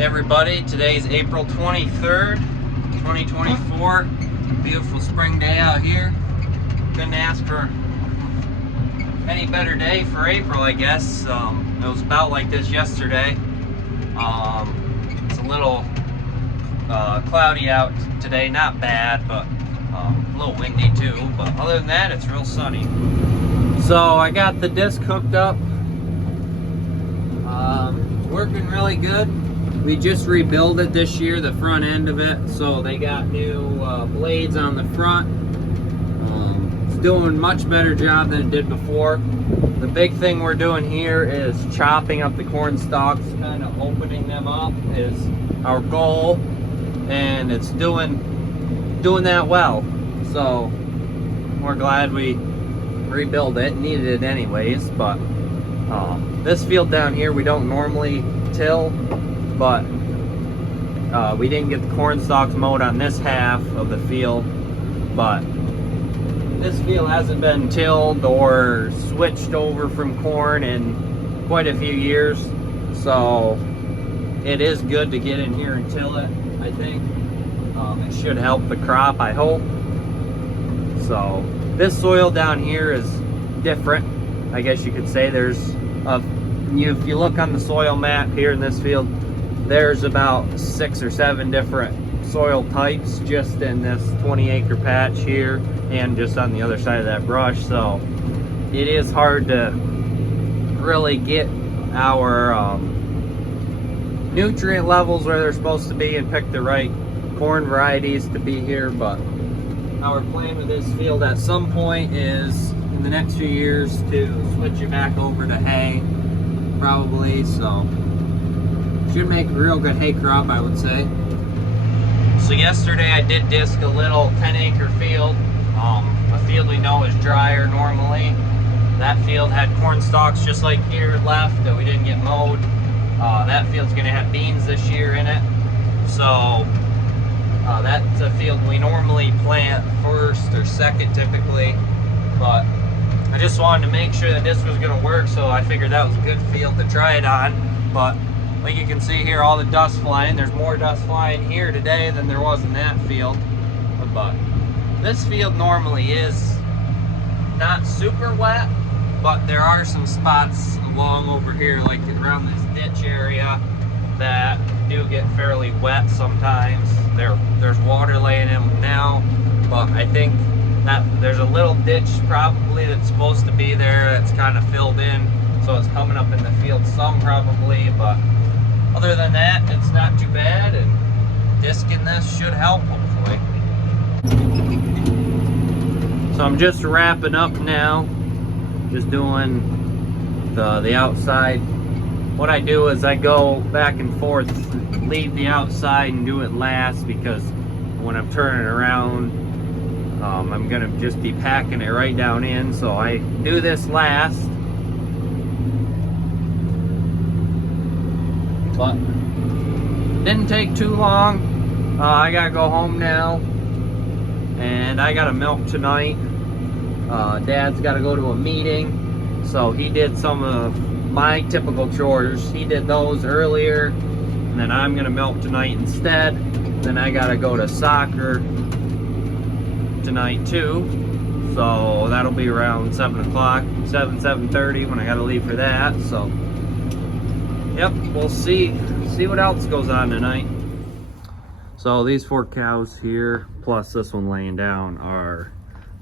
Everybody, today's April 23rd, 2024. Beautiful spring day out here. Couldn't ask for any better day for April, I guess. It was about like this yesterday. It's a little cloudy out today, not bad, but a little windy too. But other than that, it's real sunny. So I got the disc hooked up. Working really good. We just rebuilt it this year, the front end of it. So they got new blades on the front. It's doing a much better job than it did before. The big thing we're doing here is chopping up the corn stalks, kind of opening them up is our goal, and it's doing that well. So we're glad we rebuilt it. Needed it anyways, but this field down here we don't normally till, but we didn't get the corn stalks mowed on this half of the field, but this field hasn't been tilled or switched over from corn in quite a few years, so it is good to get in here and till it. I think it should help the crop, I hope. So this soil down here is different, I guess you could say. If you look on the soil map here in this field, there's about 6 or 7 different soil types just in this 20-acre patch here and just on the other side of that brush. So it is hard to really get our nutrient levels where they're supposed to be and pick the right corn varieties to be here. But our plan with this field at some point is in the next few years to switch it back over to hay, probably. So should make a real good hay crop, I would say. So yesterday I did disc a little 10-acre field, a field we know is drier normally. That field had corn stalks just like here left that we didn't get mowed. That field's gonna have beans this year in it. So that's a field we normally plant first or second typically, but I just wanted to make sure that this was gonna work, so I figured that was a good field to try it on. But like you can see here, all the dust flying. There's more dust flying here today than there was in that field. But this field normally is not super wet, but there are some spots along over here, like around this ditch area, that do get fairly wet sometimes. There's water laying in now, but I think that there's a little ditch probably that's supposed to be there that's kind of filled in, so it's coming up in the field some probably. But other than that, it's not too bad, and discing this should help, hopefully. So I'm just wrapping up now, just doing the outside. What I do is I go back and forth, leave the outside and do it last, because when I'm turning around, I'm gonna just be packing it right down in. So I do this last. But didn't take too long. I gotta go home now, and I gotta milk tonight. Dad's gotta go to a meeting, so he did some of my typical chores. He did those earlier, and then I'm gonna milk tonight instead. Then I gotta go to soccer tonight too, so that'll be around 7 o'clock, 7:30 when I gotta leave for that. So yep, we'll see what else goes on tonight. So these 4 cows here, plus this one laying down, are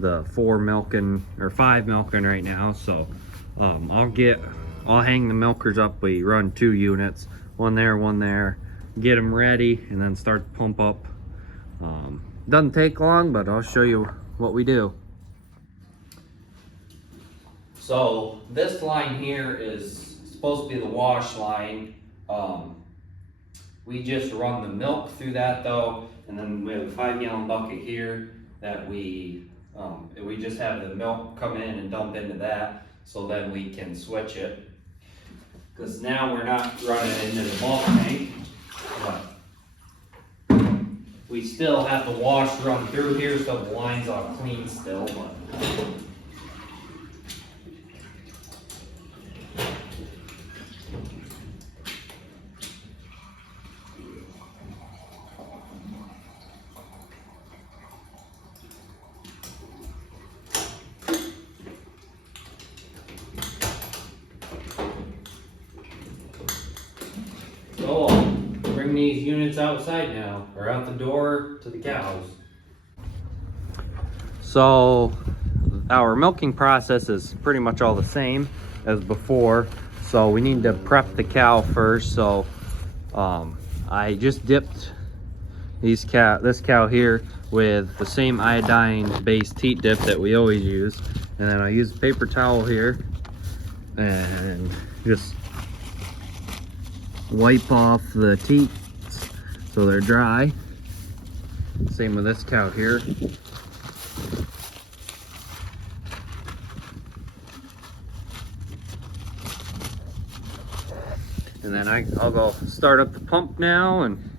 the 4 milking, or 5 milking right now. So I'll hang the milkers up. We run 2 units, one there, get them ready, and then start to pump up. Doesn't take long, but I'll show you what we do. So this line here is supposed to be the wash line. We just run the milk through that though, and then we have a 5-gallon bucket here that we just have the milk come in and dump into that, so then we can switch it. Because now we're not running into the bulk tank, but we still have the wash run through here, so the line's all clean still. But bring these units outside now, or out the door to the cows. So our milking process is pretty much all the same as before. So we need to prep the cow first. So I just dipped this cow here with the same iodine-based heat dip that we always use, and then I use a paper towel here and just wipe off the teats so they're dry. Same with this cow here. And then I'll go start up the pump now and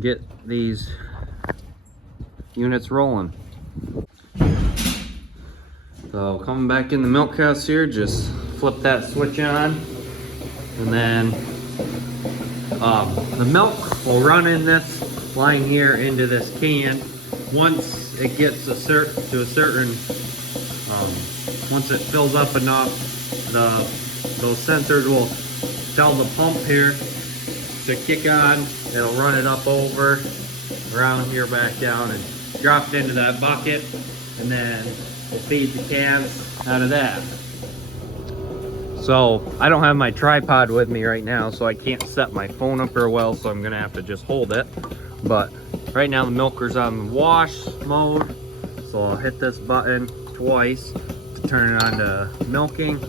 get these units rolling. So coming back in the milk house here, just flip that switch on, and then the milk will run in this line here into this can. Once it gets once it fills up enough, those sensors will tell the pump here to kick on. It'll run it up over, around here, back down, and drop it into that bucket, and then we'll feed the calves out of that. So I don't have my tripod with me right now, so I can't set my phone up very well, so I'm gonna have to just hold it. But right now the milker's on wash mode, so I'll hit this button twice to turn it on to milking.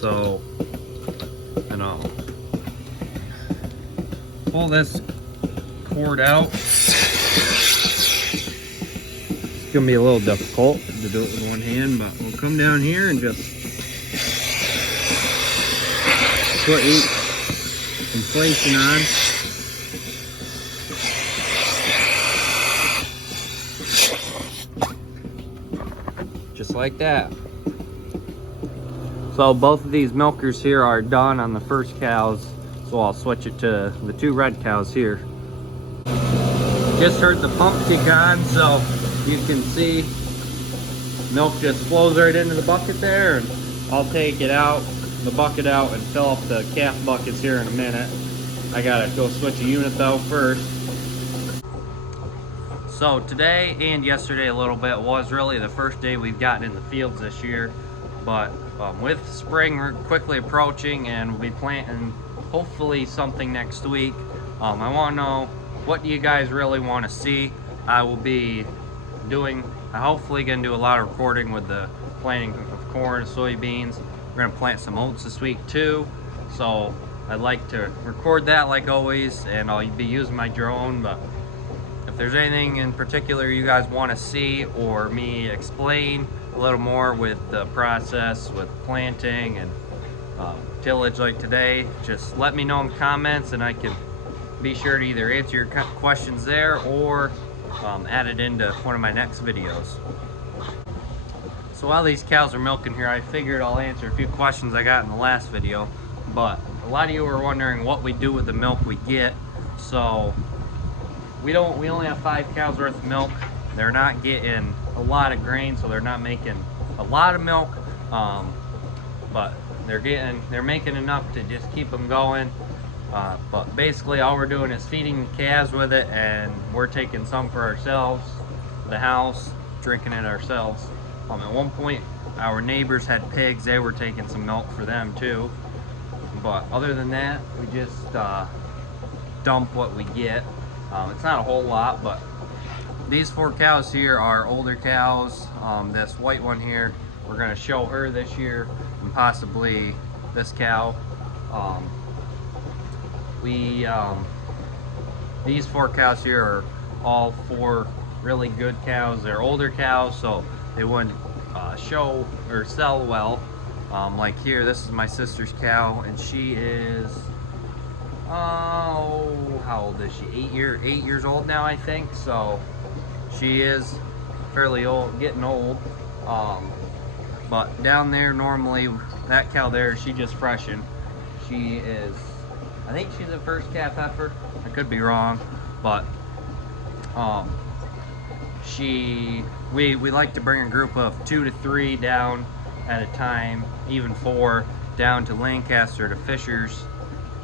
So, and I'll pull this cord out. It's gonna be a little difficult to do it with one hand, but we'll come down here and just put inflation on. Just like that. So both of these milkers here are done on the first cows, so I'll switch it to the two red cows here. Just heard the pump kick on, so you can see milk just flows right into the bucket there, and I'll take it out, the bucket out, and fill up the calf buckets here in a minute. I gotta go switch a unit though first. So today and yesterday a little bit was really the first day we've gotten in the fields this year, but with spring quickly approaching and we'll be planting hopefully something next week, I want to know, what do you guys really want to see? I will be hopefully gonna do a lot of recording with the planting of corn and soybeans. We're gonna plant some oats this week too, so I'd like to record that like always, and I'll be using my drone. But if there's anything in particular you guys want to see or me explain a little more with the process with planting and tillage like today, just let me know in the comments, and I can be sure to either answer your questions there or add it into one of my next videos. So while these cows are milking here, I figured I'll answer a few questions I got in the last video. But a lot of you were wondering what we do with the milk we get. So we only have 5 cows worth of milk. They're not getting a lot of grain, so they're not making a lot of milk. But they're making enough to just keep them going. But basically all we're doing is feeding the calves with it, and we're taking some for ourselves, the house, drinking it ourselves. At one point our neighbors had pigs, they were taking some milk for them too. But other than that, we just dump what we get. It's not a whole lot, but these 4 cows here are older cows. This white one here, we're going to show her this year, and possibly this cow. These 4 cows here are all 4 really good cows. They're older cows, so they wouldn't show or sell well. Like here, this is my sister's cow, and she is, how old is she? 8 years old now, I think. So she is fairly old, getting old. But down there, normally that cow there, she just freshened. She is, I think she's a first calf heifer. I could be wrong, but we like to bring a group of 2 to 3 down at a time, even 4, down to Lancaster to Fishers.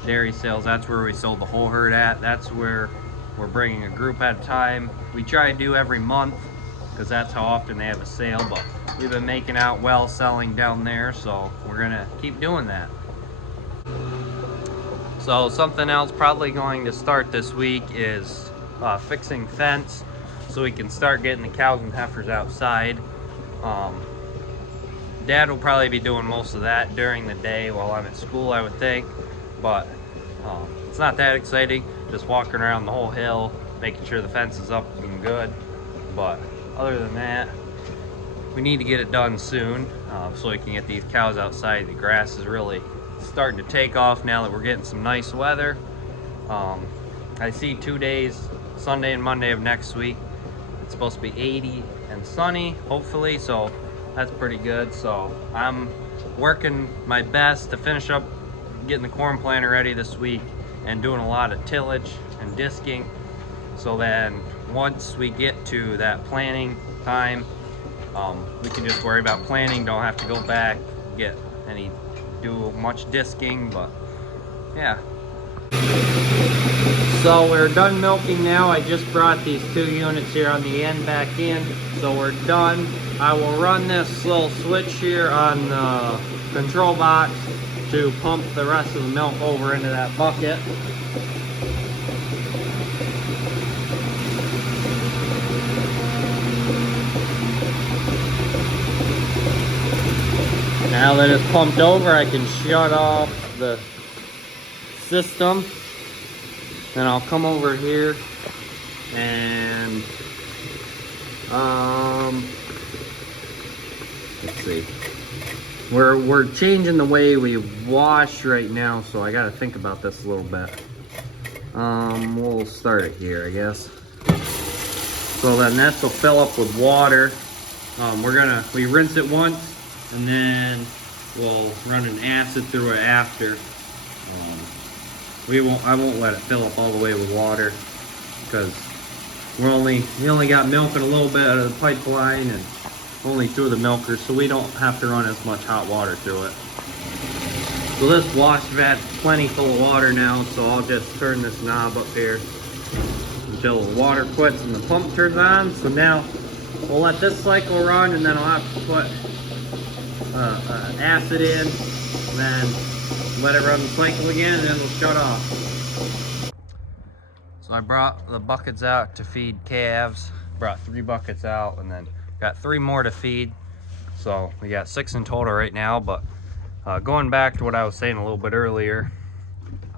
dairy sales. That's where we sold the whole herd at. That's where we're bringing a group at a time. We try to do every month because that's how often they have a sale, but we've been making out well selling down there, so we're gonna keep doing that. So something else probably going to start this week is fixing fence so we can start getting the cows and heifers outside. Dad will probably be doing most of that during the day while I'm at school, I would think, but it's not that exciting. Just walking around the whole hill, making sure the fence is up and good. But other than that, we need to get it done soon so we can get these cows outside. The grass is really starting to take off now that we're getting some nice weather. I see 2 days, Sunday and Monday of next week. It's supposed to be 80 and sunny, hopefully, so that's pretty good. So I'm working my best to finish up getting the corn planter ready this week and doing a lot of tillage and disking, so then once we get to that planting time, we can just worry about planting, don't have to go back, do much disking. But yeah. So we're done milking now. I just brought these 2 units here on the end back in, so we're done. I will run this little switch here on the control box to pump the rest of the milk over into that bucket. Now that it's pumped over, I can shut off the system. Then I'll come over here and let's see. We're changing the way we wash right now, so I gotta think about this a little bit. We'll start it here, I guess. So then this will fill up with water. We rinse it once, and then we'll run an acid through it after. I won't let it fill up all the way with water because we only got milk in a little bit out of the pipeline and only 2 of the milkers, so we don't have to run as much hot water through it. So this wash vat's plenty full of water now, so I'll just turn this knob up here until the water quits and the pump turns on. So now we'll let this cycle run, and then I'll have to put acid in, and then let it run the cycle again, and then we'll shut off. So I brought the buckets out to feed calves. Brought 3 buckets out, and then got 3 more to feed. So we got 6 in total right now. But going back to what I was saying a little bit earlier,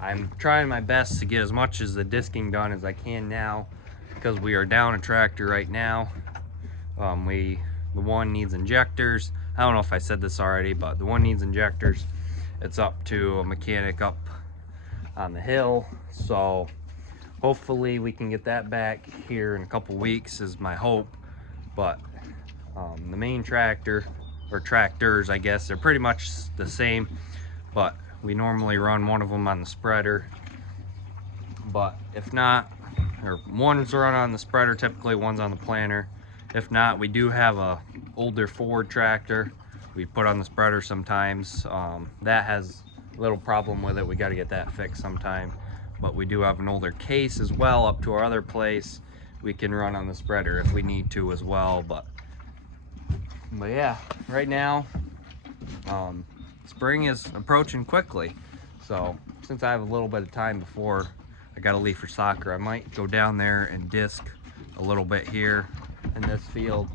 I'm trying my best to get as much as the disking done as I can now, because we are down a tractor right now. The one needs injectors. I don't know if I said this already, but the one needs injectors. It's up to a mechanic up on the hill, so hopefully we can get that back here in a couple weeks is my hope. But the main tractor, or tractors I guess, they're pretty much the same, but we normally run one of them on the spreader. But if not, or one's run on the spreader typically, one's on the planter. If not, we do have a older Ford tractor we put on the spreader sometimes. That has a little problem with it. We got to get that fixed sometime. But we do have an older case as well up to our other place. We can run on the spreader if we need to as well. But yeah, right now, spring is approaching quickly. So since I have a little bit of time before I got to leave for soccer, I might go down there and disc a little bit here in this field.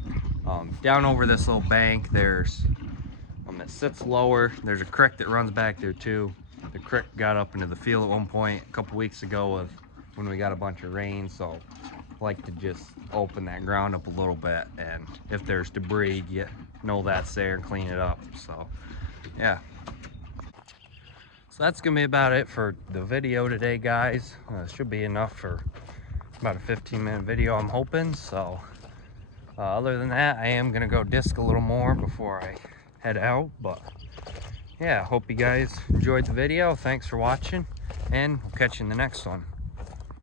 Down over this little bank, it sits lower. There's a creek that runs back there too. The creek got up into the field at one point a couple weeks ago when we got a bunch of rain, so I like to just open that ground up a little bit, and if there's debris, you know that's there, and clean it up. So yeah, so that's gonna be about it for the video today, guys. Should be enough for about a 15-minute video, I'm hoping. So other than that, I am gonna go disc a little more before I head out. But yeah, hope you guys enjoyed the video. Thanks for watching, and we'll catch you in the next one.